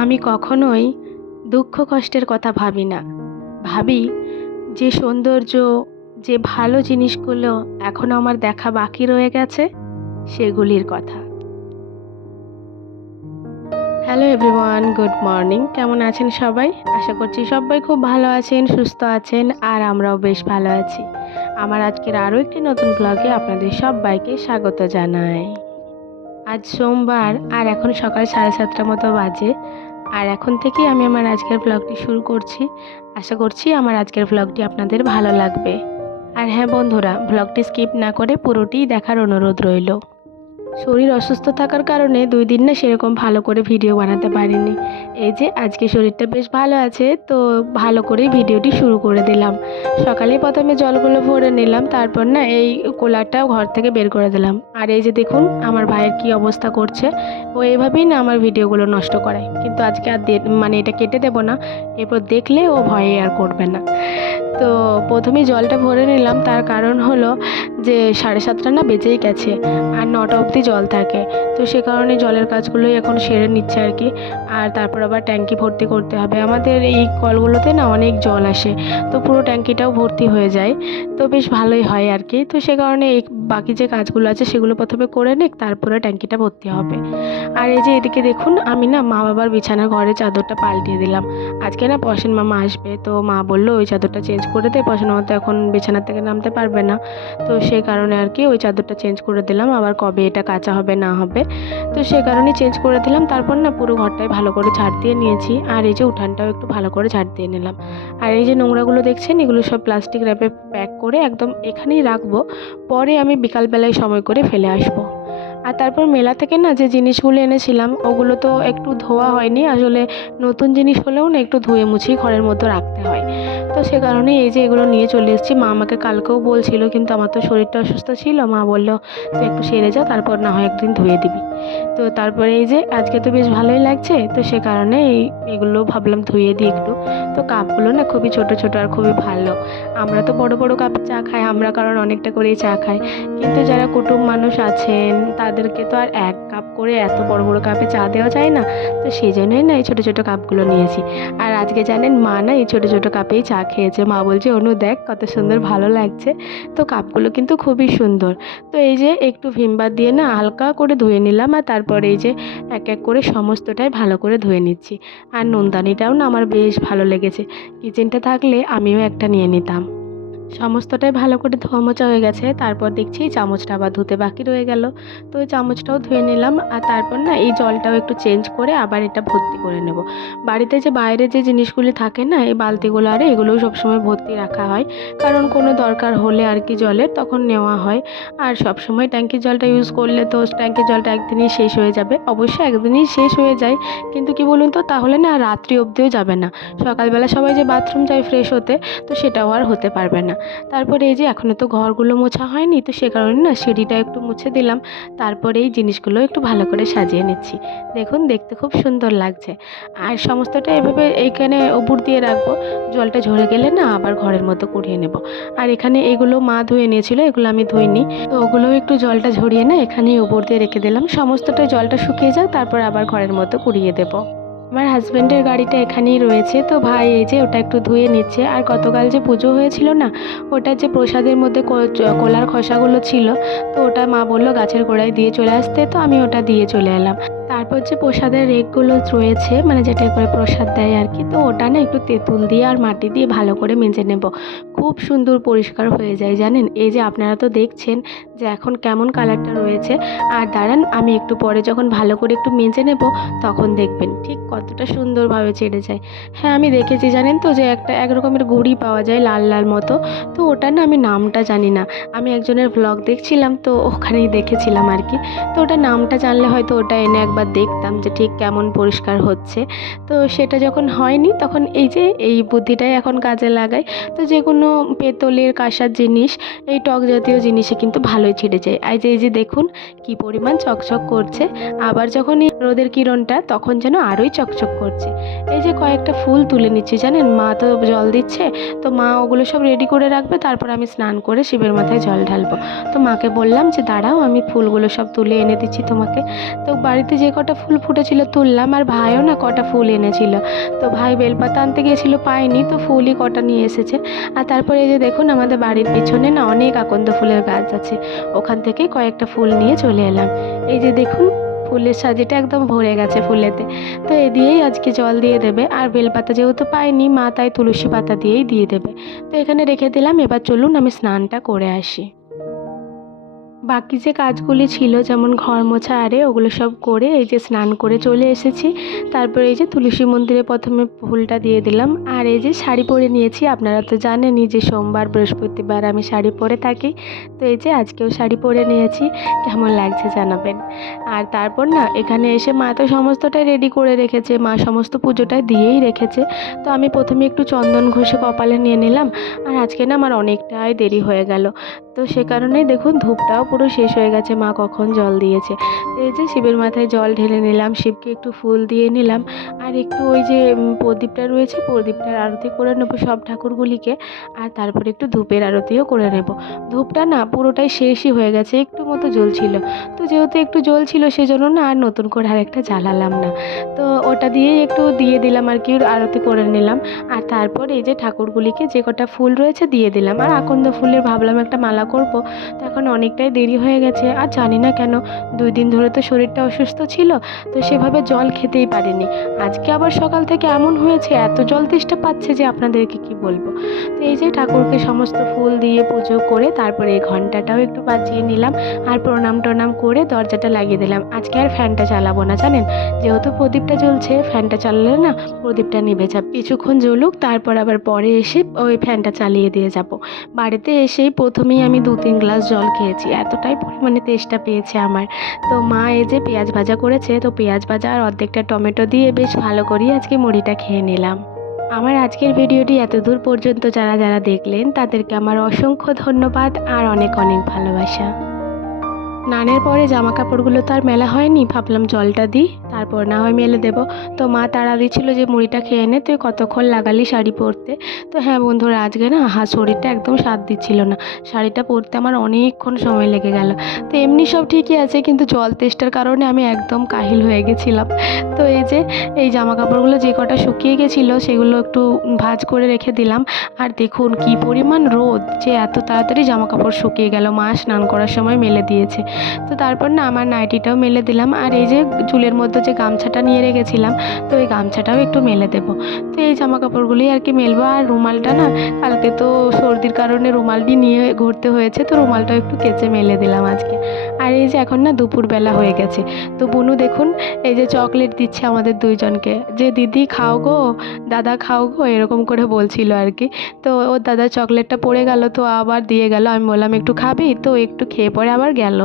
আমি কখনোই দুঃখ কষ্টের কথা ভাবি না। ভাবি যে সৌন্দর্য, যে ভালো জিনিসগুলো এখনও আমার দেখা বাকি রয়ে গেছে সেগুলির কথা। Hello everyone, good morning. কেমন আছেন সবাই? আশা করছি সবাই খুব ভালো আছেন, সুস্থ আছেন, আর আমরাও বেশ ভালো আছি। আমার আজকের আরও একটি নতুন ব্লগে আপনাদের সবাইকে স্বাগত জানাই। আজ সোমবার আর এখন সকাল 7:30 মতো বাজে। আর এখন থেকেই আমি আমার আজকের ব্লগটি শুরু করছি। আশা করছি আমার আজকের ব্লগটি আপনাদের ভালো লাগবে। আর হ্যাঁ বন্ধুরা, ব্লগটি স্কিপ না করে পুরোটিই দেখার অনুরোধ রইল। শরীর অসুস্থ থাকার কারণে 2 দিন না সেরকম ভালো করে ভিডিও বানাতে পারিনি। এই যে আজকে শরীরটা বেশ ভালো আছে, তো ভালো করেই ভিডিওটি শুরু করে দিলাম। সকালেই প্রথমে জলগুলো ভরে নিলাম, তারপর না এই কুলারটাও ঘর থেকে বের করে দিলাম। আর এই যে দেখুন আমার ভাইয়ের কি অবস্থা করছে। ও এইভাবেই না আমার ভিডিওগুলো নষ্ট করায়, কিন্তু আজকে আর মানে এটা কেটে দেবো না। এরপর দেখলে ও ভয়ে আর করবে না। তো প্রথমেই জলটা ভরে নিলাম, তার কারণ হলো যে 7:30 না বেজেই গেছে, আর 9টা অবধি জল থাকে। তো সে কারণে জলের কাজগুলোই এখন সেরে নিচ্ছে আর কি। আর তারপর আবার ট্যাঙ্কি ভর্তি করতে হবে। আমাদের এই কলগুলোতে না অনেক জল আসে, তো পুরো ট্যাঙ্কিটাও ভর্তি হয়ে যায়। তো বেশ ভালোই হয় আর কি। তো সে কারণে এই বাকি যে কাজগুলো আছে সেগুলো প্রথমে করে নিক, তারপরে ট্যাঙ্কিটা ভর্তি হবে। আর এই যে এদিকে দেখুন আমি না মা বাবার বিছানার ঘরে চাদরটা পাল্টিয়ে দিলাম। আজকে না পশন মামা আসবে, তো মা বললো ওই চাদরটা চেঞ্জ করে দে, পশন মামা তো এখন বিছানার থেকে নামতে পারবে না। তো সেই কারণে আর কি ওই চাদরটা চেঞ্জ করে দিলাম। আবার কবে এটা কাচা হবে না হবে, তো সে কারণেই চেঞ্জ করে দিলাম। তারপর না পুরো ঘরটাই ভালো করে ঝাড় দিয়ে নিয়েছি। আর এই যে উঠানটাও একটু ভালো করে ঝাড় দিয়ে নিলাম। আর এই যে নোংরাগুলো দেখছেন, এগুলো সব প্লাস্টিক র্যাপে প্যাক করে একদম এখানেই রাখবো। পরে আমি বিকালবেলায় সময় করে ফেলে আসবো। আর তারপর মেলা থেকে না যে জিনিসগুলো এনেছিলাম ওগুলো তো একটু ধোয়া হয়নি আসলে। নতুন জিনিস হলেও না একটু ধুয়ে মুছিয়ে ঘরের মধ্যে রাখতে হয়। তো সে কারণে এই যে এগুলো নিয়ে চলে এসেছি। মা আমাকে কালকেও বলছিল, কিন্তু আমার তো শরীরটা অসুস্থ ছিল। মা বললো যে একটু সেরে যা, তারপর না হয় একদিন ধুয়ে দিবি। তো তারপরে এই যে আজকে তো বেশ ভালোই লাগছে, তো সে কারণে এগুলো ভাবলাম ধুয়ে দিই একটু। তো কাপগুলো না খুবই ছোট ছোট আর খুবই ভালো। আমরা তো বড় বড় কাপে চা খাই, আমরা কারণ অনেকটা করেই চা খাই। কিন্তু যারা কুটুম মানুষ আছেন তাদেরকে তো আর 1 কাপ করে এত বড় বড় কাপে চা দেওয়া যায় না। তো সেই জন্যই না এই ছোটো ছোটো কাপগুলো নিয়েছি। আর আজকে জানেন মা না এই ছোটো ছোটো কাপেই চা খেয়েছে। মা বলছে অনু দেখ কত সুন্দর ভালো লাগছে। তো কাপগুলো কিন্তু খুবই সুন্দর। তো এই যে একটু ভিম বার দিয়ে না হালকা করে ধুয়ে নিলাম, আর তারপরে এই যে এক এক করে সমস্তটাই ভালো করে ধুয়ে নিচ্ছি। আর নুনদানিটাও না আমার বেশ ভালো লেগেছে। কিচেনটা থাকলে আমিও একটা নিয়ে নিতাম। সমস্তটাই ভালো করে ধোয়া মোছা হয়ে গেছে। তারপর দেখছি চামচটা আবার ধুতে বাকি রয়ে গেল। তো ওই চামচটাও ধুয়ে নিলাম। আর তারপর না এই জলটাও একটু চেঞ্জ করে আবার এটা ভর্তি করে নেব। বাড়িতে যে বাইরে যে জিনিসগুলি থাকে না এই বালতিগুলো, আর এগুলোও সবসময় ভর্তি রাখা হয়, কারণ কোনো দরকার হলে আর কি জলের তখন নেওয়া হয়। আর সবসময় ট্যাঙ্কির জলটা ইউজ করলে তো ট্যাঙ্কির জলটা একদিনই শেষ হয়ে যাবে। অবশ্যই একদিনই শেষ হয়ে যায়, কিন্তু কি বলুন তো, তাহলে না রাত্রি অবধিও যাবে না। সকালবেলা সবাই যে বাথরুম যায় ফ্রেশ হতে, তো সেটাও আর হতে পারবে না। তারপরে এই যে এখনও তো ঘরগুলো মোছা হয়নি, তো সে কারণে না সিঁড়িটা একটু মুছে দিলাম। তারপরে এই জিনিসগুলো একটু ভালো করে সাজিয়ে নিচ্ছি। দেখুন দেখতে খুব সুন্দর লাগছে। আর সমস্তটা এভাবে এইখানে উপর দিয়ে রাখবো। জলটা ঝরে গেলে না আবার ঘরের মধ্যে কুড়িয়ে নেব। আর এখানে এগুলো মা ধুয়ে নিয়েছিল, এগুলো আমি ধুইনি। তো ওগুলোও একটু জলটা ঝরিয়ে না এখানেই উপর দিয়ে রেখে দিলাম। সমস্তটা জলটা শুকিয়ে যাক, তারপর আবার ঘরের মধ্যে কুড়িয়ে দেবো। আমার হাজব্যান্ডের গাড়িটা এখানেই রয়েছে, তো ভাই এই যে ওটা একটু ধুয়ে নিচ্ছে। আর গতকাল যে পুজো হয়েছিল না, ওটার যে প্রসাদের মধ্যে কলার খোসাগুলো ছিল, তো ওটা মা বললো গাছের গোড়ায় দিয়ে চলে আসতে, তো আমি ওটা দিয়ে চলে এলাম। তারপর যে প্রসাদের রেকগুলো রয়েছে, মানে যেটা করে প্রসাদ দেয় আর কি, তো ওটা না একটু তেঁতুল দিয়ে আর মাটি দিয়ে ভালো করে মেজে নেব। খুব সুন্দর পরিষ্কার হয়ে যায় জানেন। এই যে আপনারা তো দেখছেন যে এখন কেমন কালারটা রয়েছে। আর দাঁড়ান আমি একটু পরে যখন ভালো করে একটু মেজে নেব, তখন দেখবেন ঠিক কতটা সুন্দরভাবে ছেড়ে যায়। হ্যাঁ আমি দেখেছি জানেন তো, যে একটা এক রকমের গুঁড়ি পাওয়া যায় লাল লাল মতো, তো ওটা না আমি নামটা জানি না। আমি একজনের ভ্লগ দেখছিলাম, তো ওখানেই দেখেছিলাম আর কি। তো ওটা নামটা জানলে হয়তো ওটা এনে একবার দেখতাম যে ঠিক কেমন পরিষ্কার হচ্ছে। তো সেটা যখন হয়নি তখন এই যে এই বুদ্ধিটাই এখন কাজে লাগাই। তো যে কোনো কোনো পেতলের কাঁসার জিনিস, এই টক জাতীয় জিনিসে কিন্তু ভালোই ছিঁড়ে যায়। এই যে দেখুন কি পরিমাণ চকচক করছে। আবার যখন এই রোদের কিরণটা তখন যেন আরোই চকচক করছে। এই যে কয়েকটা ফুল তুলে নিচ্ছি জানেন, মা তো জল দিচ্ছে, তো মা ওগুলো সব রেডি করে রাখবে, তারপর আমি স্নান করে শিবের মাথায় জল ঢালবো। তো মাকে বললাম যে দাঁড়াও, আমি ফুলগুলো সব তুলে এনে দিচ্ছি তোমাকে। তো বাড়িতে যে কটা ফুল ফুটেছিল তুললাম, আর ভাইও না কটা ফুল এনেছিল। তো ভাই বেলপাতা আনতে গিয়েছিল, পায়নি, তো ফুলই কটা নিয়ে এসেছে। আর তারপরে এই যে দেখুন আমাদের বাড়ির পিছনে না অনেক আকন্দ ফুলের গাছ আছে, ওখান থেকে কয়েকটা ফুল নিয়ে চলে এলাম। এই যে দেখুন ফুলের সাজিটা একদম ভরে গেছে ফুলেতে। তো এ দিয়েই আজকে জল দিয়ে দেবে, আর বেলপাতা যেহেতু পায়নি মা, তাই তুলসী পাতা দিয়েই দিয়ে দেবে। তো এখানে রেখে দিলাম, এবার চলুন আমি স্নানটা করে আসি। বাকি যে কাজগুলি ছিল যেমন ঘর মোছা আরে ওগুলো সব করে এই যে স্নান করে চলে এসেছি। তারপরে এই যে তুলসী মন্দিরে প্রথমে ফুলটা দিয়ে দিলাম, আর এই যে শাড়ি পরে নিয়েছি। আপনারা তো জানেনই যে সোমবার বৃহস্পতিবার আমি শাড়ি পরে থাকি, তো এই যে আজকেও শাড়ি পরে নিয়েছি। কেমন লাগছে জানাবেন। আর তারপর না এখানে এসে মা তো সমস্তটাই রেডি করে রেখেছে, মা সমস্ত পুজোটাই দিয়েই রেখেছে। তো আমি প্রথমে একটু চন্দন ঘষে কপালে নিয়ে নিলাম, আর আজকে না আমার অনেকটাই দেরি হয়ে গেল। তো সে কারণেই দেখুন ধূপটাও পুরো শেষ হয়ে গেছে, মা কখন জল দিয়েছে। এই যে শিবের মাথায় জল ঢেলে নিলাম, শিবকে একটু ফুল দিয়ে নিলাম, আর একটু ওই যে প্রদীপটা রয়েছে প্রদীপটার আরতি করে নেবো সব ঠাকুরগুলিকে, আর তারপরে একটু ধূপের আরতিও করে নেব। ধূপটা না পুরোটাই শেষই হয়ে গেছে, একটু মতো জ্বলছিল। তো যেহেতু একটু জ্বলছিল সেজন্য না আর নতুন করে আরেকটা জ্বালালাম না। তো ওটা দিয়েই একটু দিয়ে দিলাম আর কি, আরতি করে নিলাম। আর তারপর এই যে ঠাকুরগুলিকে যে কটা ফুল রয়েছে দিয়ে দিলাম, আর আকন্দ ফুলের ভাবলাম একটা মালা করব। তো এখন অনেকটাই দেরি হয়ে গেছে, আর জানি না কেন 2 দিন ধরে তো শরীরটা অসুস্থ ছিল, তো সেভাবে জল খেতেই পারিনি। আজকে আবার সকাল থেকে এমন হয়েছে, এত জল তেষ্টা পাচ্ছে যে আপনাদেরকে কি বলবো। তো এই যে ঠাকুরকে সমস্ত ফুল দিয়ে পুজো করে তারপরে এই ঘন্টাটাও একটু বাজিয়ে নিলাম, আর প্রণাম টনাম করে দরজাটা লাগিয়ে দিলাম। আজকে আর ফ্যানটা চালাবো না জানেন, যেহেতু প্রদীপটা জ্বলছে, ফ্যানটা চালালে না প্রদীপটা নিভে যাবে। কিছুক্ষণ জ্বলুক, তারপর আবার পরে এসে ওই ফ্যানটা চালিয়ে দিয়ে যাব। বাড়িতে এসেই প্রথমেই আমি 2-3 গ্লাস জল খেয়েছি, এতটাই পরিমাণে তেষ্টা পেয়েছে আমার। তো মা এই যে পেঁয়াজ ভাজা করেছে, তো পেঁয়াজ ভাজা আর অর্ধেকটা টমেটো দিয়ে বেশ ভালো করেই আজকে মুড়িটা খেয়ে নিলাম। আমার আজকের ভিডিওটি এতদূর পর্যন্ত যারা যারা দেখলেন তাদেরকে আমার অসংখ্য ধন্যবাদ আর অনেক অনেক ভালোবাসা। স্নানের পরে জামা কাপড়গুলো তো আর মেলা হয়নি, ভাবলাম জলটা দিই তারপর না হয় মেলে দেবো। তো মা তাড়া দিচ্ছিল যে মুড়িটা খেয়ে নে, তুই কতক্ষণ লাগালি শাড়ি পরতে। তো হ্যাঁ বন্ধুরা, আজকে না শরীরটা একদম সাথ দিচ্ছিল না, শাড়িটা পরতে আমার অনেকক্ষণ সময় লেগে গেল। তো এমনি সব ঠিকই আছে, কিন্তু জল তেষ্টার কারণে আমি একদম কাহিল হয়ে গেছিলাম। তো এই যে এই জামা কাপড়গুলো যে কটা শুকিয়ে গেছিলো সেগুলো একটু ভাঁজ করে রেখে দিলাম। আর দেখুন কি পরিমাণ রোদ, যে এত তাড়াতাড়ি জামা কাপড় শুকিয়ে গেল, মা স্নান করার সময় মেলে দিয়েছে। তো তারপর না আমার নাইটিটাও মেলে দিলাম, আর এই যে চুলের মধ্যে যে গামছাটা নিয়ে রেখেছিলাম, তো এই গামছাটাও একটু মেলে দেবো। তো এই জামা কাপড়গুলোই আর কি মেলবো। আর রুমালটা না কালকে তো সর্দির কারণে রুমালটি নিয়ে ঘুরতে হয়েছে, তো রুমালটাও একটু কেচে মেলে দিলাম আজকে। আর এই যে এখন না দুপুরবেলা হয়ে গেছে, তো বুনু দেখুন এই যে চকলেট দিচ্ছে আমাদের দুইজনকে, যে দিদি খাও গো, দাদা খাও গো, এরকম করে বলছিল আর কি। তো ওর দাদা চকলেটটা পড়ে গেল, তো আবার দিয়ে গেল, আমি বললাম একটু খাবি, তো একটু খেয়ে পরে আবার গেল।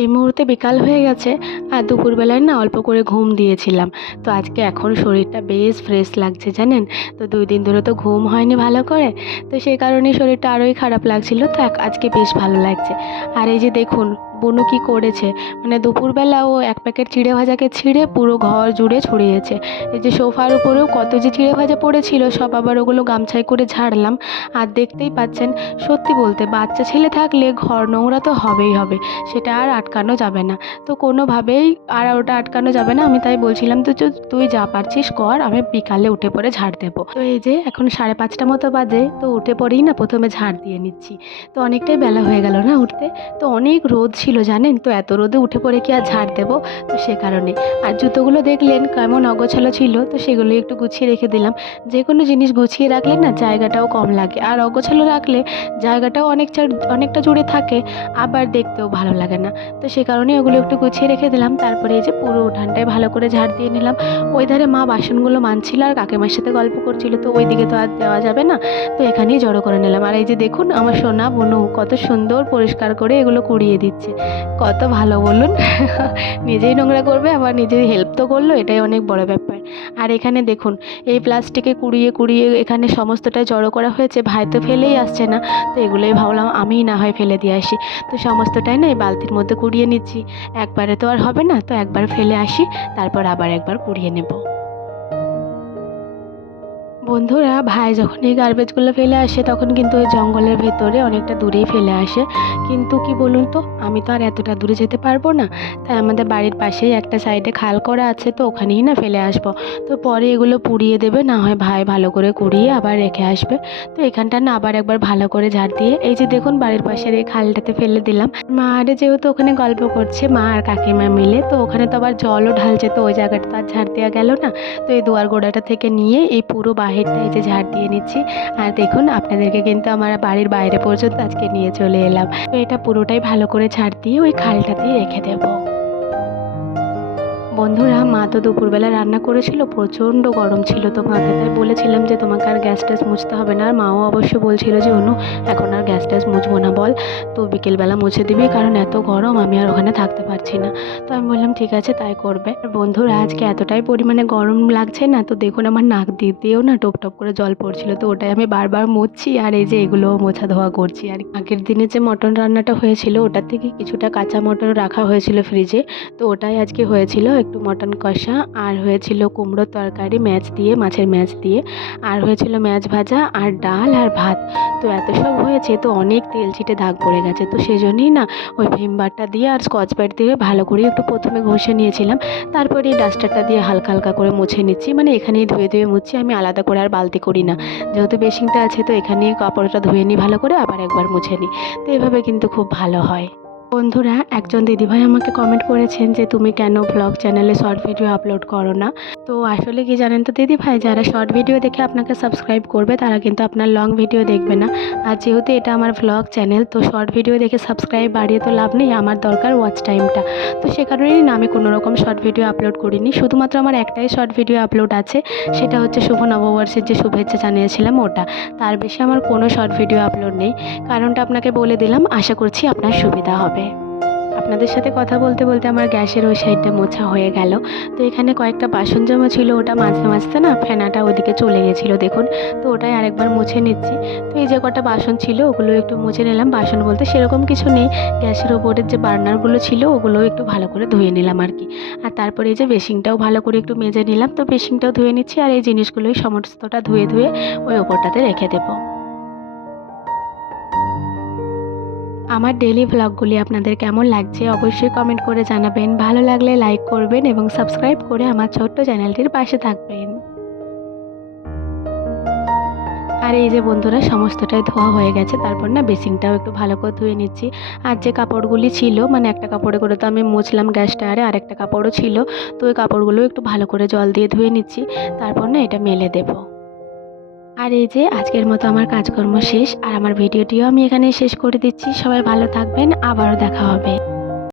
এই মুহূর্তে বিকাল হয়ে গেছে, আর দুপুরবেলায় না অল্প করে ঘুম দিয়েছিলাম। তো আজকে এখন শরীরটা বেশ ফ্রেশ লাগছে জানেন। তো 2 দিন ধরে তো ঘুম হয়নি ভালো করে, তো সেই কারণেই শরীরটা আরোই খারাপ লাগছিল, তো আজকে বেশ ভালো লাগছে। আর এই যে দেখুন বুনু কি করেছে, মানে দুপুরবেলা ও 1 প্যাকেট চিড়ে ভাজাকে ছিঁড়ে পুরো ঘর জুড়ে ছড়িয়েছে। এই যে সোফার উপরেও কত যে চিড়ে ভাজা পড়েছিল, সব আবার ওগুলো গামছায় করে ঝাড়লাম। আর দেখতেই পাচ্ছেন, সত্যি বলতে বাচ্চা ছেলে থাকলে ঘর নোংরা তো হবেই হবে, সেটা আর আটকানো যাবে না। তো কোনোভাবেই আর ওটা আটকানো যাবে না। আমি তাই বলছিলাম, তো তুই যা পারছিস কর, আমি বিকালে উঠে পড়ে ঝাড় দেবো। তো এই যে এখন 5:30 মতো বাজে, তো উঠে পড়েই না প্রথমে ঝাড় দিয়ে নিচ্ছি। তো অনেকটাই বেলা হয়ে গেল না উঠতে, তো অনেক রোদ ছিল জানেন, তো এত রোদে উঠে পড়ে কি আর ঝাড় দেবো, তো সে কারণে। আর জুতোগুলো দেখলেন কেমন অগোছালো ছিল, তো সেগুলো একটু গুছিয়ে রেখে দিলাম। যে কোনো জিনিস গুছিয়ে রাখলে না জায়গাটাও কম লাগে, আর অগোছালো রাখলে জায়গাটাও অনেকটা জুড়ে থাকে, আবার দেখতেও ভালো লাগে না। তো সে কারণে ওগুলো একটু গুছিয়ে রেখে দিলাম। তারপরে এই যে পুরো উঠানটায় ভালো করে ঝাড় দিয়ে নিলাম। ওই ধারে মা বাসনগুলো মাজছিল আর কাকিমার সাথে গল্প করছিল, তো ওই দিকে তো আর দেওয়া যাবে না, তো এখানেই জড়ো করে নিলাম। আর এই যে দেখুন আমার সোনা বুনু কত সুন্দর পরিষ্কার করে এগুলো কুড়িয়ে দিচ্ছে। কত ভালো বলুন। নিজেই নোংরা করবে আবার নিজেই হেল্প তো করলো, এটাই অনেক বড় ব্যাপার। আর এখানে দেখুন এই প্লাস্টিকে কুড়িয়ে কুড়িয়ে এখানে সমস্তটাই জড়ো করা হয়েছে, ভাই তো ফেলেই আসছে না, তো এগুলোই ভাবলাম আমিই না হয় ফেলে দিয়ে আসি। তো সমস্তটাই না এই বালতির মধ্যে কুড়িয়ে নিচ্ছি, একবারে তো আর হবে না, তো একবার ফেলে আসি তারপর আবার একবার কুড়িয়ে নেব। বন্ধুরা, ভাই যখন এই গার্বেজগুলো ফেলে আসে তখন কিন্তু ওই জঙ্গলের ভেতরে অনেকটা দূরেই ফেলে আসে, কিন্তু কি বলুন তো আমি তো আর এতটা দূরে যেতে পারবো না, তাই আমাদের বাড়ির পাশেই একটা সাইডে খাল করা আছে, তো ওখানেই না ফেলে আসবো। তো পরে এগুলো পুড়িয়ে দেবে, না হয় ভাই ভালো করে কুড়িয়ে আবার রেখে আসবে। তো এখানটা না আবার একবার ভালো করে ঝাড় দিয়ে এই যে দেখুন বাড়ির পাশের এই খালটাতে ফেলে দিলাম। মা আর যেহেতু ওখানে গল্প করছে মা আর কাকিমা মিলে, তো ওখানে তো আবার জলও ঢালছে, তো ওই জায়গাটা তো আর ঝাড় দেওয়া গেল না। তো এই দুয়ার গোড়াটা থেকে নিয়ে এই পুরো বাহিরটা এই যে ঝাড় দিয়ে নিচ্ছি। আর দেখুন আপনাদেরকে কিন্তু আমার বাড়ির বাইরে পর্যন্ত আজকে নিয়ে চলে এলাম। তো এটা পুরোটাই ভালো করে ঝাড় দিয়ে ওই খালটাতেই রেখে দেবো। বন্ধুরা, মা তো দুপুরবেলা রান্না করেছিল, প্রচণ্ড গরম ছিল, তো মাকে তাই বলেছিলাম যে তোমাকে আর গ্যাস ট্যাস মুছতে হবে না। আর মাও অবশ্য বলছিল যে অনু এখন আর গ্যাস ট্যাস মুছবো না, বল তো বিকেলবেলা মুছে দিবি, কারণ এত গরম আমি আর ওখানে থাকতে পারছি না। তো আমি বললাম ঠিক আছে তাই করবে। আর বন্ধুরা, আজকে এতটাই পরিমাণে গরম লাগছে না, তো দেখুন আমার নাক দিয়েও না টপ টপ করে জল পড়ছিল, তো ওটাই আমি বারবার মুছছি আর এই যে এগুলো মোছা ধোয়া করছি। আর আগের দিনে যে মটন রান্নাটা হয়েছিল ওটার থেকে কিছুটা কাঁচা মটন রাখা হয়েছিল ফ্রিজে, তো ওটাই আজকে হয়েছিল একটু মটন কষা, আর হয়েছিল কুমড়োর তরকারি মাছের ম্যাচ দিয়ে, আর হয়েছিল ম্যাচ ভাজা আর ডাল আর ভাত। তো এত সব হয়েছে, তো অনেক তেল ছিটে দাগ পড়ে গেছে, তো সেই জন্যই না ওই ভিম বারটা দিয়ে আর স্কচ ব্রাইট দিয়ে ভালো করে একটু প্রথমে ঘষে নিয়েছিলাম, তারপরে এই ডাস্টারটা দিয়ে হালকা হালকা করে মুছে নিচ্ছি, মানে এখানেই ধুয়ে ধুয়ে মুছছি, আমি আলাদা করে আর বালতি করি না, যেহেতু বেসিনটা আছে তো এখানেই কাপড়টা ধুয়ে নিই ভালো করে, আবার একবার মুছে নিই, তো এভাবে কিন্তু খুব ভালো হয়। বন্ধুরা, একজন দিদিভাই আমাকে কমেন্ট করেছেন যে তুমি কেন ব্লগ চ্যানেলে শর্ট ভিডিও আপলোড করো না। তো আসলে কি জানেন তো দিদিভাই, যারা শর্ট ভিডিও দেখে আপনাকে সাবস্ক্রাইব করবে তারা কিন্তু আপনার লং ভিডিও দেখবে না। আর যেহেতু এটা আমার ব্লগ চ্যানেল, তো শর্ট ভিডিও দেখে সাবস্ক্রাইব বাড়িয়ে তো লাভ নেই, আমার দরকার ওয়াচ টাইমটা। তো সে কারণেই না আমি কোনো রকম শর্ট ভিডিও আপলোড করিনি, শুধুমাত্র আমার একটাই শর্ট ভিডিও আপলোড আছে, সেটা হচ্ছে শুভ নববর্ষের যে শুভেচ্ছা জানিয়েছিলাম ওটা। তার বেশি আমার কোনো শর্ট ভিডিও আপলোড নেই, কারণটা আপনাকে বলে দিলাম, আশা করছি আপনার সুবিধা হবে। আপনাদের সাথে কথা বলতে বলতে আমার গ্যাসের ওই সাইডটা মোছা হয়ে গেল। তো এখানে কয়েকটা বাসন জমা ছিল, ওটা মাজতে মাজতে না ফেনাটা ওইদিকে চলে গেছিলো দেখুন, তো ওটাই আরেকবার মুছে নিচ্ছি। তো এই যে কটা বাসন ছিল ওগুলো একটু মুছে নিলাম, বাসন বলতে সেরকম কিছু নেই, গ্যাসের ওপরের যে বার্নারগুলো ছিল ওগুলো একটু ভালো করে ধুয়ে নিলাম আর কি। আর তারপরে এই যে বেসিনটাও ভালো করে একটু মেজে নিলাম, তো বেসিনটাও ধুয়ে নিচ্ছি, আর এই জিনিসগুলোই সমস্তটা ধুয়ে ধুয়ে ওই ওপরটাতে রেখে দেবো। আমার ডেইলি ভ্লগগুলি আপনাদের কেমন লাগছে অবশ্যই কমেন্ট করে জানাবেন, ভালো লাগলে লাইক করবেন এবং সাবস্ক্রাইব করে আমার ছোট্ট চ্যানেলটির পাশে থাকবেন। আর এই যে বন্ধুরা, সমস্তটাই ধোয়া হয়ে গেছে, তারপর না বেসিনটাও একটু ভালো করে ধুয়ে নিচ্ছি। আর যে কাপড়গুলি ছিল, মানে একটা কাপড়ে করে তো আমি মুছলাম গ্যাসটা, আর একটা কাপড়ও ছিল, তো ওই কাপড়গুলো একটু ভালো করে জল দিয়ে ধুয়ে নিচ্ছি, তারপর না এটা মেলে দেবো। আর এই যে আজকের মতো আমার কাজকর্ম শেষ, আর আমার ভিডিওটিও আমি এখানেই শেষ করে দিচ্ছি। সবাই ভালো থাকবেন, আবারও দেখা হবে।